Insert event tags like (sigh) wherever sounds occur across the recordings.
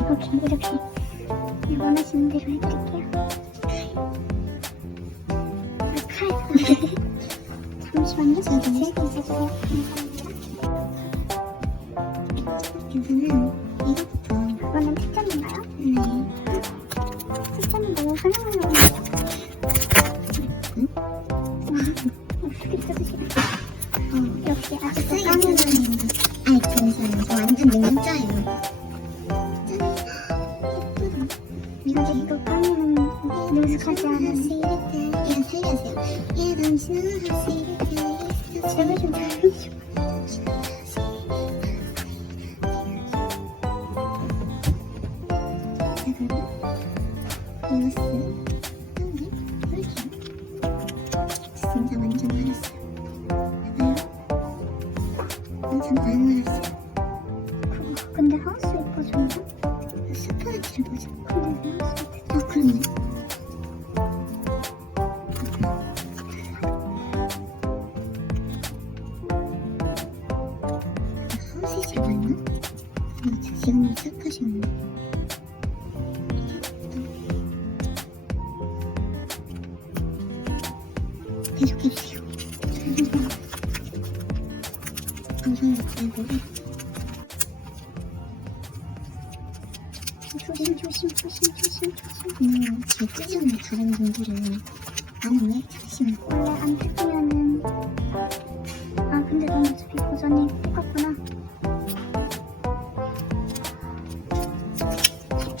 이렇게 이렇게 원하시는 대로 해드릴게요. 칼 잠시만요. 잠시만요. 이거는 이거부터. 이거는 특전인가요? 네. 음. 어떻게 뜯으시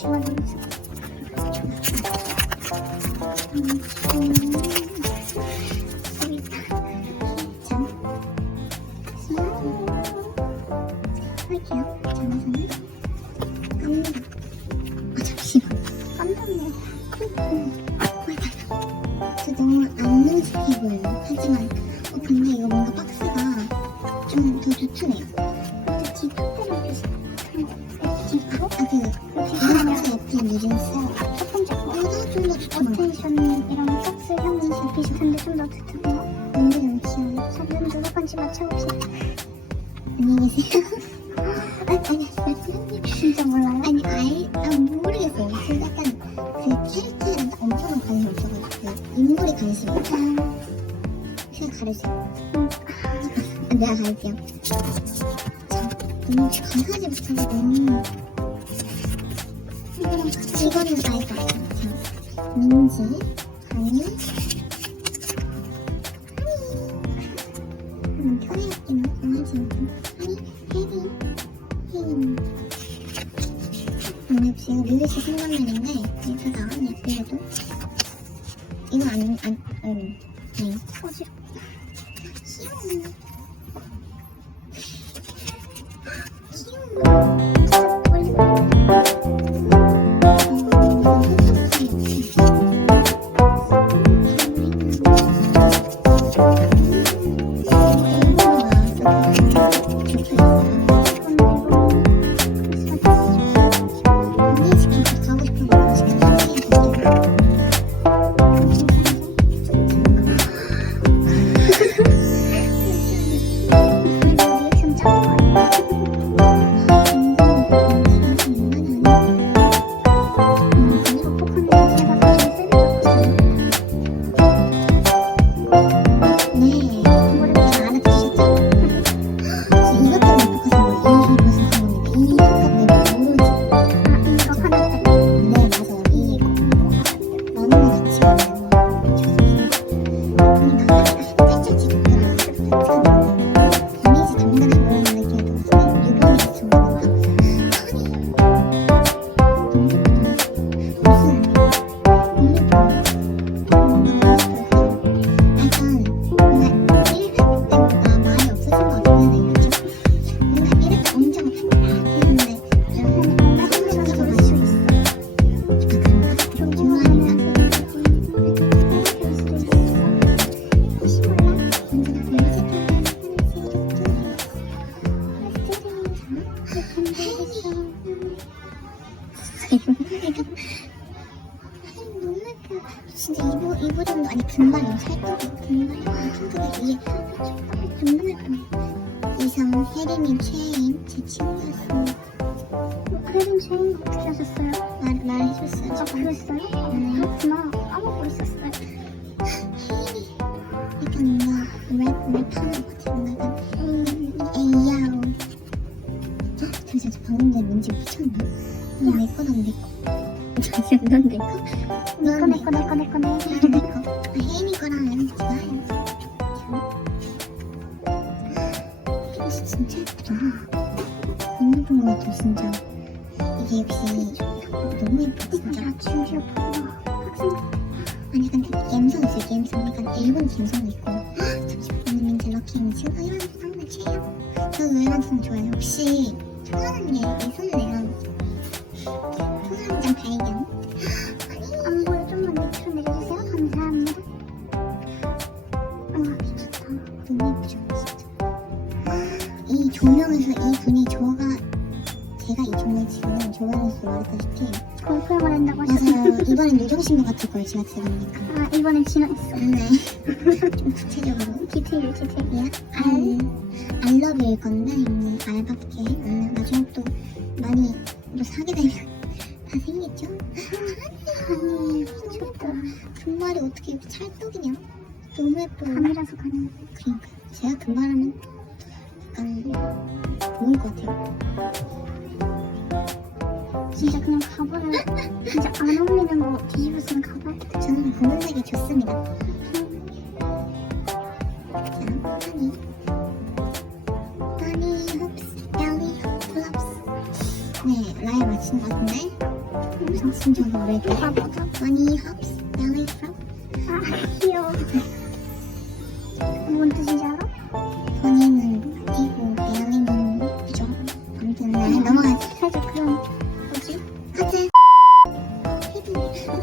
ちはです。 내가 갈게요. 너무 강하지 못하거든요. 이거는 알 것 같아요. 민지, 아니, 아니. 편해졌긴 하지 아니, 혜린, 혜린. 오늘 제가 뮤비시 생각날인데, 예쁘다, 예쁘게도. 이거 안, 안, 일 또 사게 되면 다 생기겠죠? 아니 미쳤다 금발이 어떻게 이렇게 찰떡이냐? 너무 예뻐요. 밤이라서 가능 그러니까. 제가 금발하면 약간 좋을 것 같아요. 진짜 그냥 가발을 진짜 안 어울리는 거 뒤집어 쓰는 가발 저는 검은색이 좋습니다. 자, 하니. 하니 같은데? 무슨 진짜 노래죠? 가보자 Bunny hops, belly flop. 아 귀여워 뭔 뜻인지 알아? Bunny는 뛰고 belly는 그죠? 아무튼 네, 넘어가지. 살짝 그런 뭐지? 하트.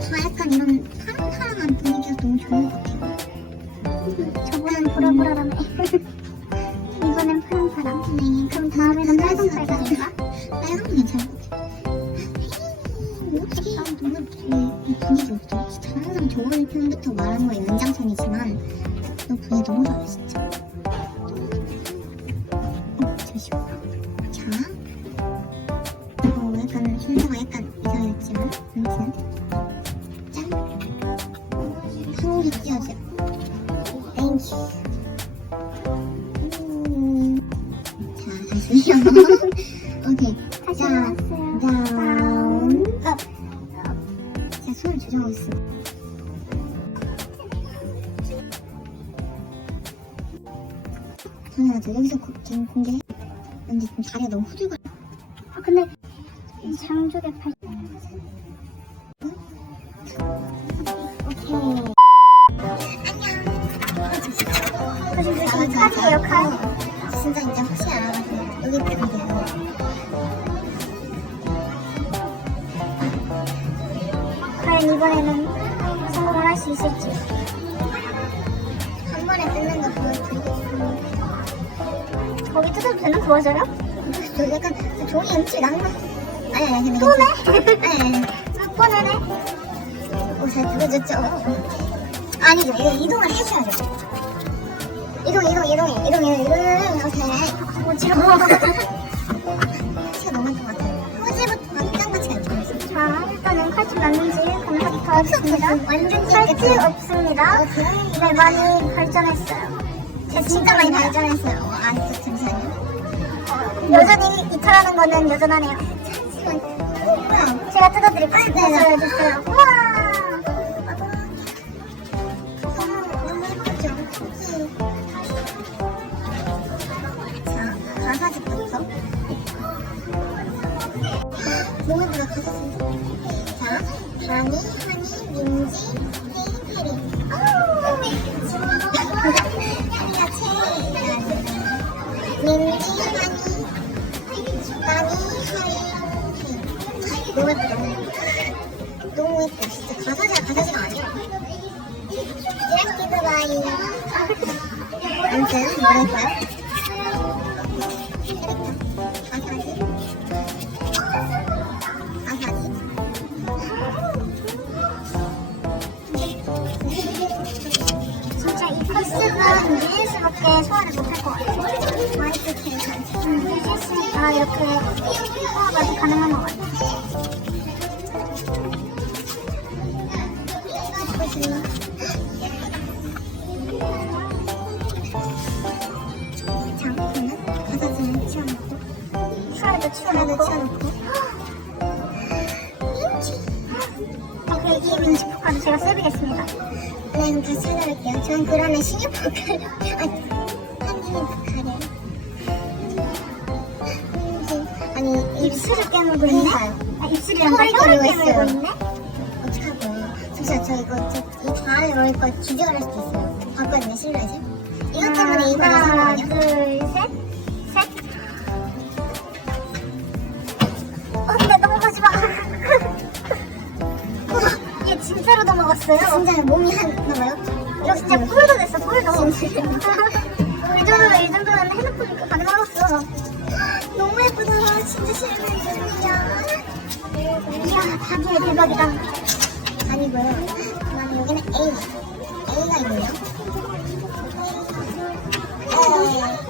다 약간 이런 파랑파랑한 분위기가 너무 좋은 것 같아요. 저번엔 보라보라라며 이번엔 파랑파랑 네, 그럼 다음에는 빨강빨강인가? 빨강도 괜찮을 것 같아요. 좋은 편부터 말하는 건 연장선이지만 너 분위기 너무 좋아요, 진짜. 도와줘요? 저 약간 저 종이 음치 나는 거. 아니 아니 근데 또 내? 아니 아니. 해? 옷잘 보여줬죠? 아니죠 이거 이동을 하셔야죠. 이동 이동 이동 이동 이동 이동 오케이. 어지러워 티가 너무 좋은 것 같아요. 호지부터 짱같이 안 좋아했어. 자 일단은 칼집 났는지 검사부터 하겠습니다 완전 칼집. 없습니다. 네 많이 발전했어요 진짜 많이 발전했어요. 아. 여전히 이탈하는 거는 여전하네요? 제가 뜯어드릴게요 아, 네, 네. 자, 다니, 하니, 민지, 헤이, 페리. 민지, 하니, 너무 예쁘다. 너무 예뻐, 진짜. 가사지가 가사지가 아니야. 이라스티드 바이 아무튼 뭐랄까요? 진짜 이 컨셉은 릴스밖에 밖에 소화를 못할 것 같아. 마이크 캐릭터. 음, 휴지했으니까 이렇게 소화가 가능한 것 같아. 보시면 장부는 가사지는 치워놓고 수화도 하나도 치워놓고. 치워놓고 아, 그, 이 민지 포카도 제가 써드리겠습니다. 네 그럼 다 치워놓을게요 전 그러면 신유포카를 (laughs) 아니 한진이 포카를 아니 입술을 깨물고 있네? 봐요 아, 혀를 들어가 깨물고 있어요. 어떡하고요 진짜 저 이거 저, 이 다음에 먹을 거 기절할 수도 있어요 봤거든요 실루엣을 이것 때문에 이번에 산 하나, 거거든요 둘, 셋. 셋. 얘 진짜로 넘어갔어요. 진짜 몸이 한 봐봐요 이거 진짜 뿔도 됐어, 뿔도. (laughs) 이 정도면, 이 정도면 핸드폰 가능하겠어. 너무 예쁘다 진짜 실루엣이야 이야, 다기의 대박이다. 아니고요. 그다음에 여기는 A. A가 있네요. A.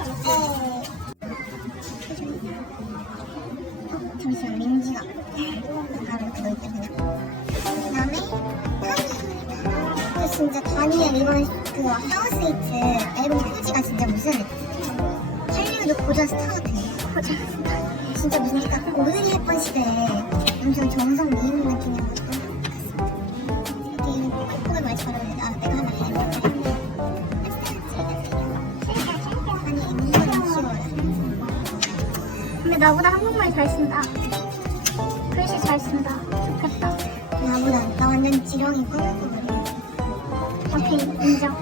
다니. 그 진짜 다니엘 이번 그 하우스이트 앨범 표지가 진짜 무슨 할리우드 고전 스타. 고전 스타. 진짜 무슨 약간 고든 예쁜 시대에 엄청 정성 미인 느낌의 것 같습니다. 되게 예쁘게 많이 잘하는데 아 내가 하나 해야 근데 나보다 한국말 잘 쓴다. 글씨 잘 쓴다. 좋겠다. 나보다 나 완전 지렁이 꾸물꾸물해. 오케이, 인정.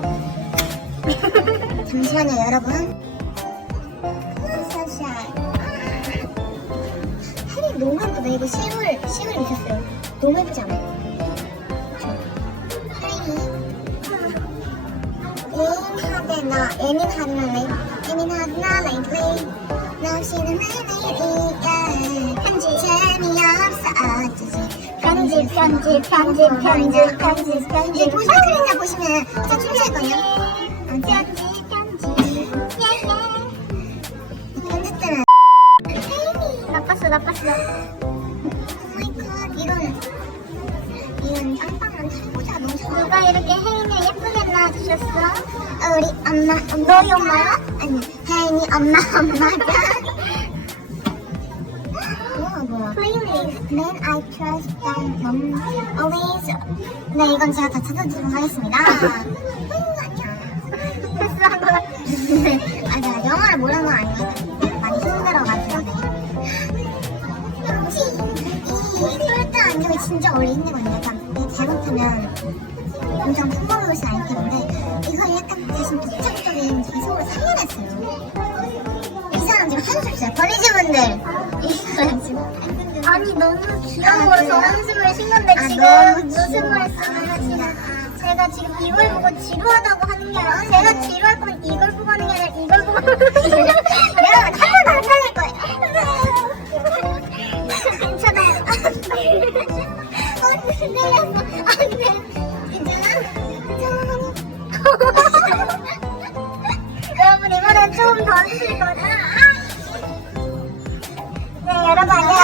잠시만요 여러분. 너무 예쁘다. 이거 실물 실물 미쳤어요. 너무 예쁘지 않아요? 해리. 예민하대나 예민하나 예민하나 lately 날씨는 내내이야 편지 재미없어 어쩌지 편집, 편집, 편집, 편집, 편집, 이 편집. 보시면 그림자 보시면 진짜 춤출걸요 편집, 편집. 예, 편집 때문에 예. 나빴어, 나빴어. 오마이갓 이런 이런 짱빵한 탈모자 너무 좋아 누가 이렇게 혜인을 예쁘게 낳아주셨어? 어, 우리 엄마 너희 엄마야? 아니 혜인이 엄마 엄마가 Man I trust them always. 네 이건 제가 다 찾아드리도록 하겠습니다. 같은데. 아 제가 영어를 모르는 건 아니거든요 많이 힘들어가지고. 이 똘똘 안경이 진짜 원래 힘들거든요 잘못하면 엄청 평범해볼 수 아이템인데 이걸 약간 대신 독창적인 제 속으로 살려냈어요. 이 사람 지금 한숨 쉬어요 버리지 분들. 이 사람 지금 아니, 너무 귀여운 아, 거라서 그래요? 한숨을 쉰 건데, 아, 지금 너무 무슨 귀여워. 말씀을 하시나. 제가 지금 이걸 보고 지루하다고 하는 게 아니라, 제가 지루할 거면 이걸 보고 하는 게 아니라, 이걸 보고 하는 게 아니라. (laughs) 여러분 한 번도 안 살릴 거예요 괜찮아요. 어, 내렸어. 아, 그래. 괜찮아? 여러분, 이번엔 좀더 하실 거다. 네, 여러분, 안녕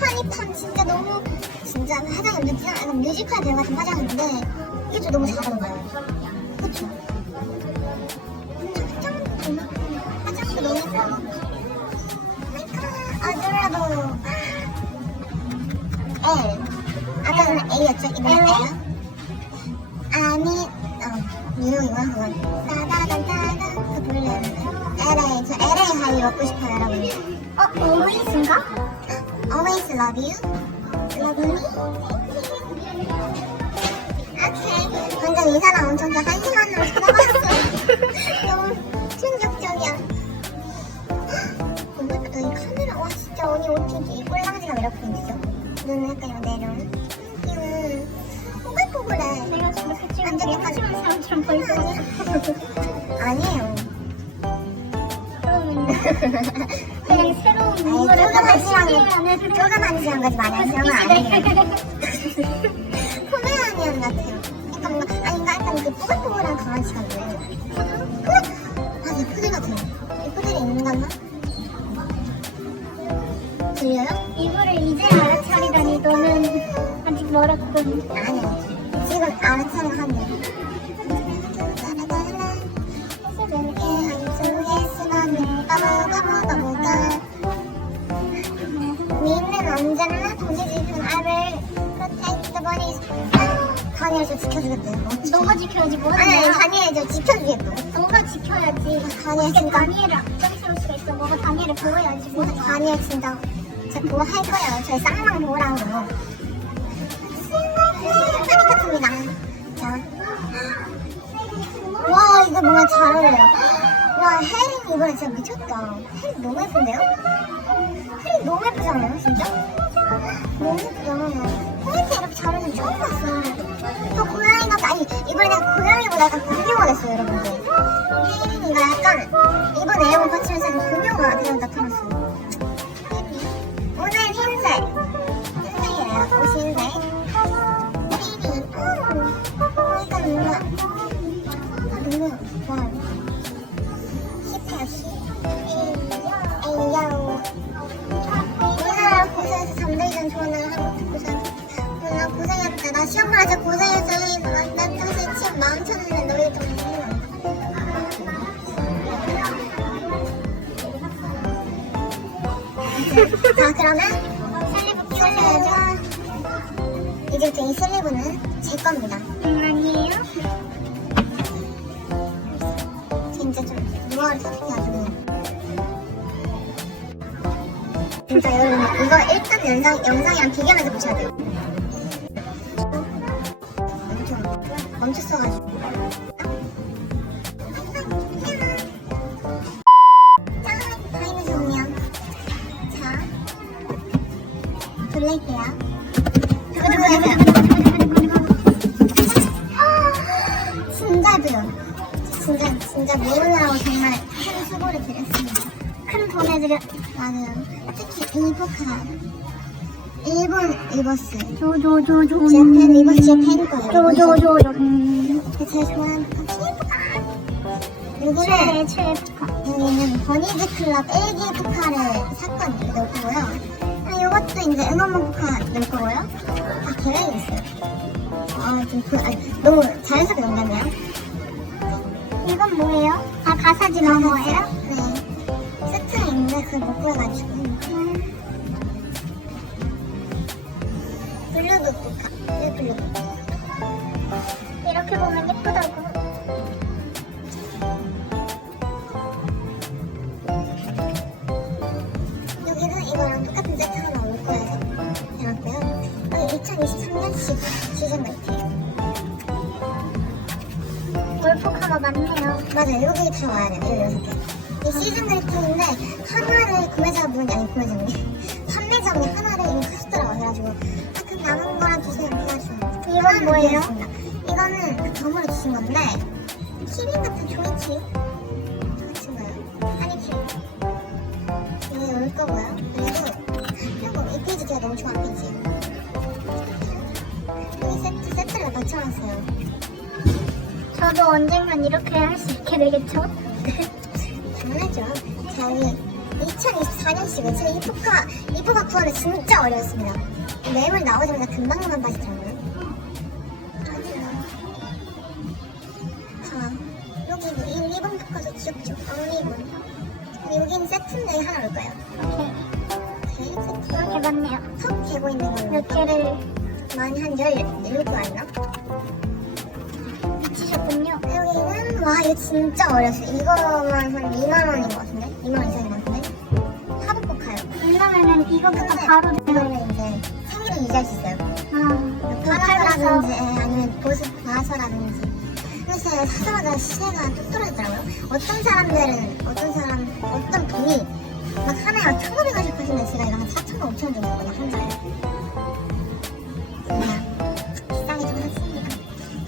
한이판 진짜 너무 진짜 화장이 뮤지, 약간 뮤지컬 배우 같은 화장인데 이게 좀 너무 잘하는 거예요. 그쵸? 화장도 너무 화장도 너무 예뻐. 아드라도 L 아까는 A였죠? 이번엔 L. 아니 어 뉴욕이구나 그건 먹고 싶어요 여러분. 어? always인가? always love you. Love me. 오케이 완전 이 사람 엄청 한 시간으로 찾아봤어요. 너무 충격적이야. 근데 이 카메라 와 진짜 언니 어떻게 이 꼴랑지가 이렇게 있어 눈은 약간 이거 내려온 이는 꼬글꼬글해 내가 지금 같이 완전 약간 사람처럼 보일 것 그냥 새로운 문물을 조그만 조그만 지한 거지 마냥 건 아니에요. 포메라니안 (laughs) 같아요. 약간 뭔가 아니 나 약간 그 뽀글뽀글한 강아지. 푸들? 맞아 푸들 같아요. 이 푸들이 인간나? 들려요? 이거를 이제 알아차리다니 너는 아직 멀었군. 아니요. 지금 알아차려 하네 다니엘 저 지켜주겠대요. 너가 지켜야지 뭐 아니, 아니, 하냐? 다니엘 저 지켜주겠대. 너가 지켜야지. 다니엘 이게 진짜. 다니엘을 앞장세울 수가 있어. 너가 다니엘을 보호해야지. 뭐 하냐? 다니엘 진짜 제 보호할 거예요. 저희 쌍망 보호라고. 파니 같습니다. 자. 와, 이거 뭔가 잘 어울려요. 와, 혜린 이번에 진짜 미쳤다. 혜린 너무 예쁜데요? 혜린 너무 예쁘잖아요, 진짜? 이보다 약간 공룡가 됐어요, 여러분들. 혜린이가 약간 이번 앨범 약간 공룡가 되어 나타났 3천원이면 자 그러면 슬리브 이제부터 이 슬리브는 제 겁니다. 장난이에요? 진짜 좀 무화를 터뜨려 아주 그냥. 진짜 여러분 이거 일단 영상, 영상이랑 비교하면서 보셔야 돼요. 엄청 멈췄어가지고. 일본 리버스 조조조조. 제 팬, 리버스 제팬 거예요. 조조조조. 음. 제일 좋아하는 포카. 여기는 버니즈 클럽 일기 포카를 샀거든요. 넣을 거고요. 아, 요것도 이제 응원봉 포카 넣을 거고요. 다 계획이 있어요. 아, 좀 그, 아, 너무 자연스럽게 넘겼네요. 이건 뭐예요? 아 가사지 너머예요? 네. 세트가 있는데 그걸 못 구해가지고. 포카. 왜 블루도 이렇게 보면 예쁘다고. 여기는 이거랑 똑같은 세트 하나 올 거여서 해놨고요. 여기 2023년식 시즌 같아요. 골포카가 많네요. 맞아요. 여기 다 와야 돼요. 여기 여섯 개. 이 시즌 그리팅인데 하나를 구매자분이 아니 구매자분이 (laughs) 판매자분이 하나를 이미 하셨더라고요. 그래가지고 이건 뭐예요? 이거는 그 덤으로 주신 건데 키링 같은 조이키 같은 거예요. 아니 키링. 여기 올 거고요. 그리고 그리고 이 페이지 제가 너무 좋아하는. 여기 세트 세트를 맞춰놨어요. 저도 언젠간 이렇게 할 수 있게 되겠죠? (laughs) 당연하죠. 자, 여기 2024년식은 제가 이 포카, 이 포카 구하는 진짜 어려웠습니다. 매물 나오자마자 금방금방 빠지더라고요. 세트인데 하나 올 거예요. 오케이. 오케이, 세트. 이렇게 많네요. 턱 대고 있는 걸로. 몇 개를 많이 한 17개 왔나? 미치셨군요. 여기는, 와, 이거 진짜 어려웠어요. 이거만 한 2만원인 것 같은데? 2만원 이상인 것 같은데? 하부 포카요. 왜냐면은 이거부터 근데 바로 이거는 이제 생일을 유지할 수 있어요. 아, 파라서라든지 예, 아니면 보습. 그래서 제가 사자마자 시세가 뚝 떨어지더라고요. 어떤 사람들은 어떤 사람 어떤 분이 막 하나에 1,500원씩 하시는데 제가 이거 한 4,000원, 5,000원 정도 거든요 한 달에. 그냥 비싸게 좀 했습니다.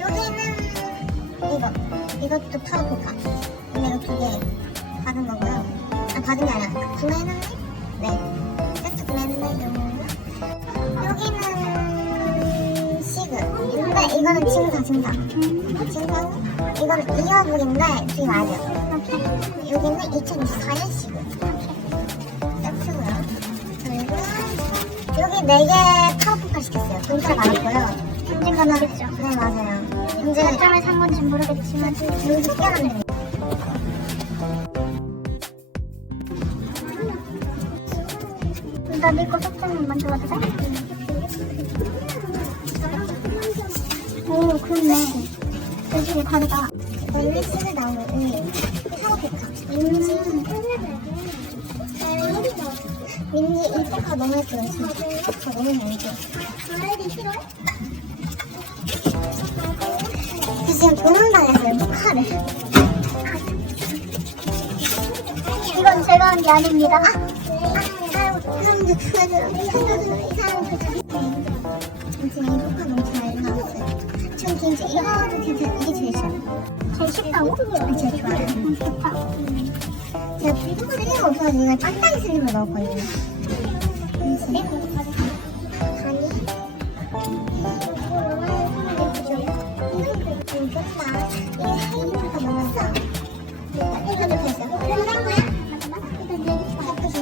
여기는 이거 이것도 털어볼까? 근데 이거 두 개 받은 거고요. 아 받은 게 아니라 구매했는데 네 세트 구매했는데 이거고요. 여기는 시그. 근데 이거는 증사 증사. 증사고 이거는 이어북인데 뒤 맞아요. 여기는 2024년 시그. 4개 파워포카 시켰어요. 돈수를 받았고요. 힘든 건 하겠죠. 네, 맞아요. 이제 몇 점을 산 건지 모르겠지만 여기서 뛰어났네요. 나 믿고 소금 만져봐도 돼? 오, 그렇네. 되게 다르다. 원래 쓰는 나오는 파워포카. 음. 음. 지. 민지 이 포카 너무 예뻐요. 진짜. 저 너무 좋아요. 저 지금 도망다녔어요, 포카를. 이건 제가 한 게 아닙니다. 아, 아유, 사람들 이 사람들 잘. 진짜 이 포카 너무 잘 나왔어요. 전 진짜 이거도 진짜 이게 제일 싫어요. 제일 쉽다고? 아, 제일 좋아요. 음, 좋다. 제가 슬림 없어서 이걸 빤딱이 슬림을 넣었거든요. 이거 좋겠어. 그런 거야? 예쁘지?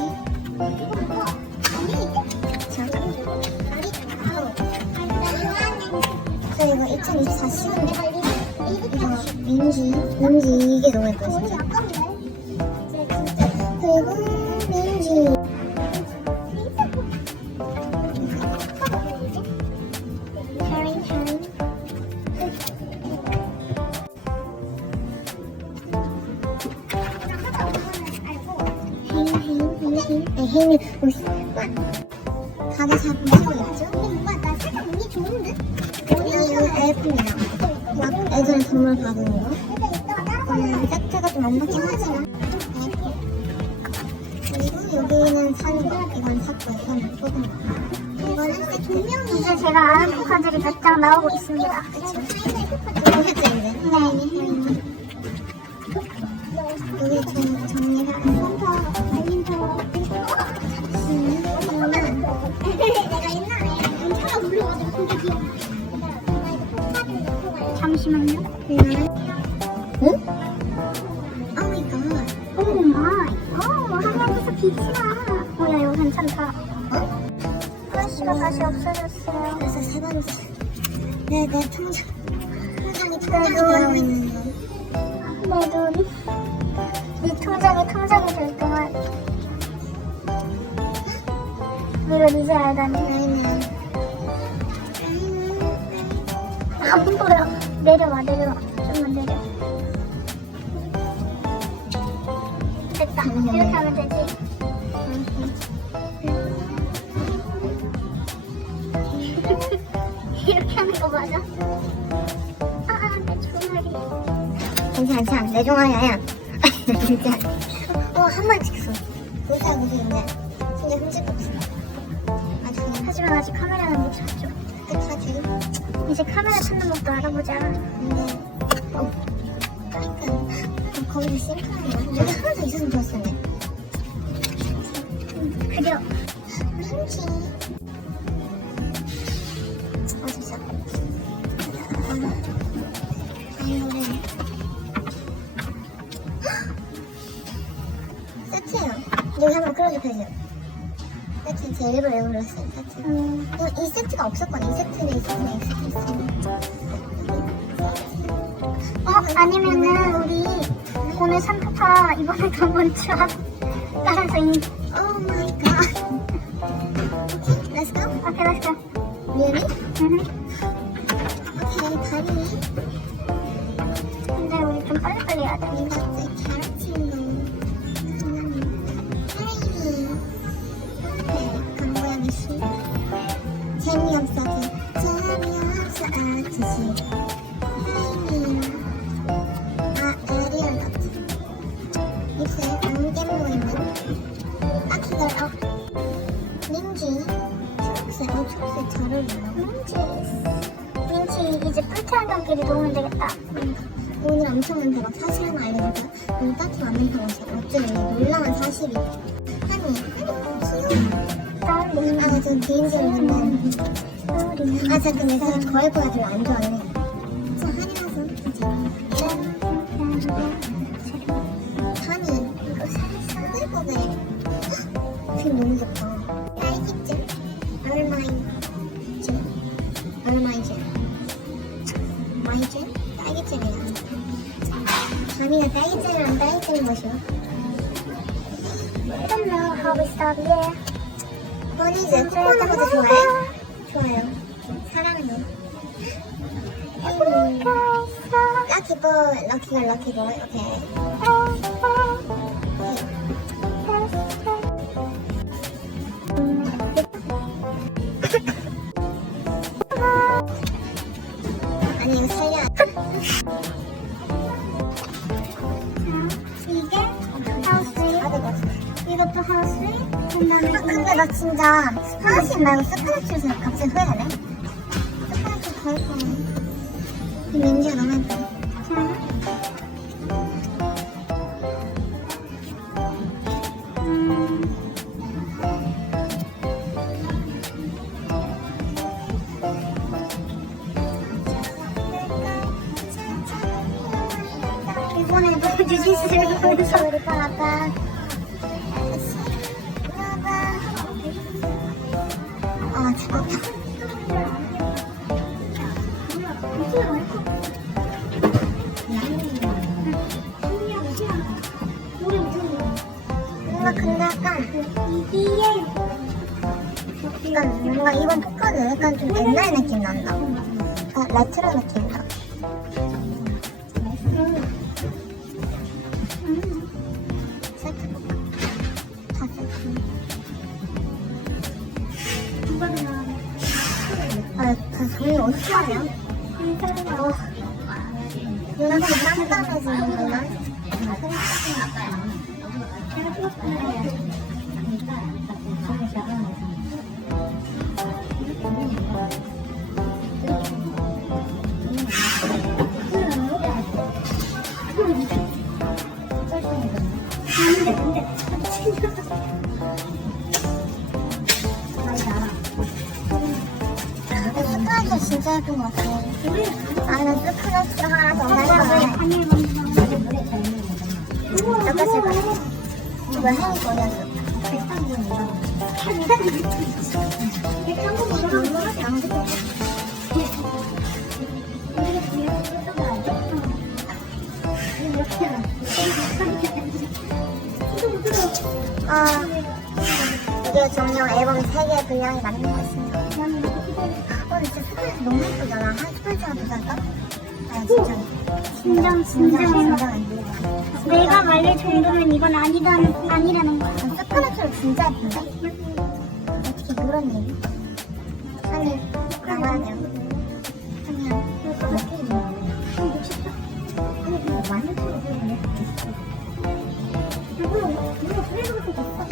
저 이거 2024 시운데 이거 민지 민지 이게 너무 예뻐요 제 제가 아는 포카들이 몇 장 나오고 있습니다. 네. 여기 좀 정리를 하면서 알림표 음, 이거는 내가 옛날에 문자가 불러가지고 되게 귀여워 잠시만요. 이거는 응? 오 마이 갓 오 마이. 어, 하늘에서 빛이 나. 플래시가 다시 없어졌어요. 그래서 세 번째 내, 내 통장 통장이 통장이 되어 있는 거내 눈. 네 통장이 통장이 될 동안. 이걸 이제 알다니. 보여. 내려와, 내려와. 좀만 내려. 됐다. 이렇게 하면 되지. 이렇게 하는 거 맞아? 아, 아, 내 종아리. 괜찮아 괜찮아 내 종아리 아니야 (laughs) 진짜 어한 마리 찍혔어 의사 무슨인데 진짜 흠집 없어 아주 그냥 하지만 아직 카메라는 못 찾죠. 깨끗하지 이제 카메라 찾는 것도 알아보자. 근데 어 그러니까 거기서 싱크하는 거 여기 하나 더 있었으면 좋았을 텐데 그려. 민지 한번 끌어주세요 세트 제 일부러 여기 올렸어요 세트 음, 이 세트가 없었거든 이 세트는 있었으면 이 세트 있어 어, 아니면은 우리 오늘 산타파 이번에도 한번 추하 따라서 이오 마이 갓. 오케이 렛츠 고 오케이 렛츠고 really? 음, 오케이 다리. 근데 우리 좀 빨리빨리 해야 돼 어울린다 민지 민지 이제 뿔테 안경끼리 놓으면 되겠다. 음, 오늘 엄청 많다고 사실 하나 알려줄까요? 오늘 딱히 많다고 제가 어쩌면 놀라운 사실이. 아니 아니 귀여워. 아저 개인적으로는 아저 근데 사실 거울보가 별로 안 좋아해 저 한이 가서 이제 한이 이거 사실 거울보에 지금 너무 좋다 딸기잼이랑 딸기잼 마셔 I don't know how we start here. 허니즈 코코넛 것도 좋아해? 좋아요. 사랑해요 음, 럭키 보이 럭키가 럭키 보이 오케이. 아 이것도 하우스웨이. 그다음에 아, 근데 나 진짜 하나씩 말고 스크래치에서 갑자기 후회하네 스크래치 더 예뻐 이 민지가 너무 예뻐 약간 좀 옛날 느낌 난다 약간 레트로 느낌 나 아, 다 종이 어떻게 하냐? 어, 깜깜해지는구나. 근데 스크래치 진짜 예쁜 것 같아. 나는 스크래치 하나 더 살까 똑같이 봐. 이거 행이 거리였어. 아, 이게 정녕 앨범 3개 분량이 맞는 것 같습니다. 어, 진짜 스크래치 너무 예쁘잖아. 한 스크래치가 더 살까? 아, 진짜. 진정 진짜, 진정. 내가 말릴 정도면 이건 아니라는 아니라는 거야. 사카나처럼 진짜 진짜 어떻게 그런 얘기? 아니 나가네요. 아니, 60초. 아니 근데 많은 소리 들으면. 누구야? 누가 소리 들을 것 같아?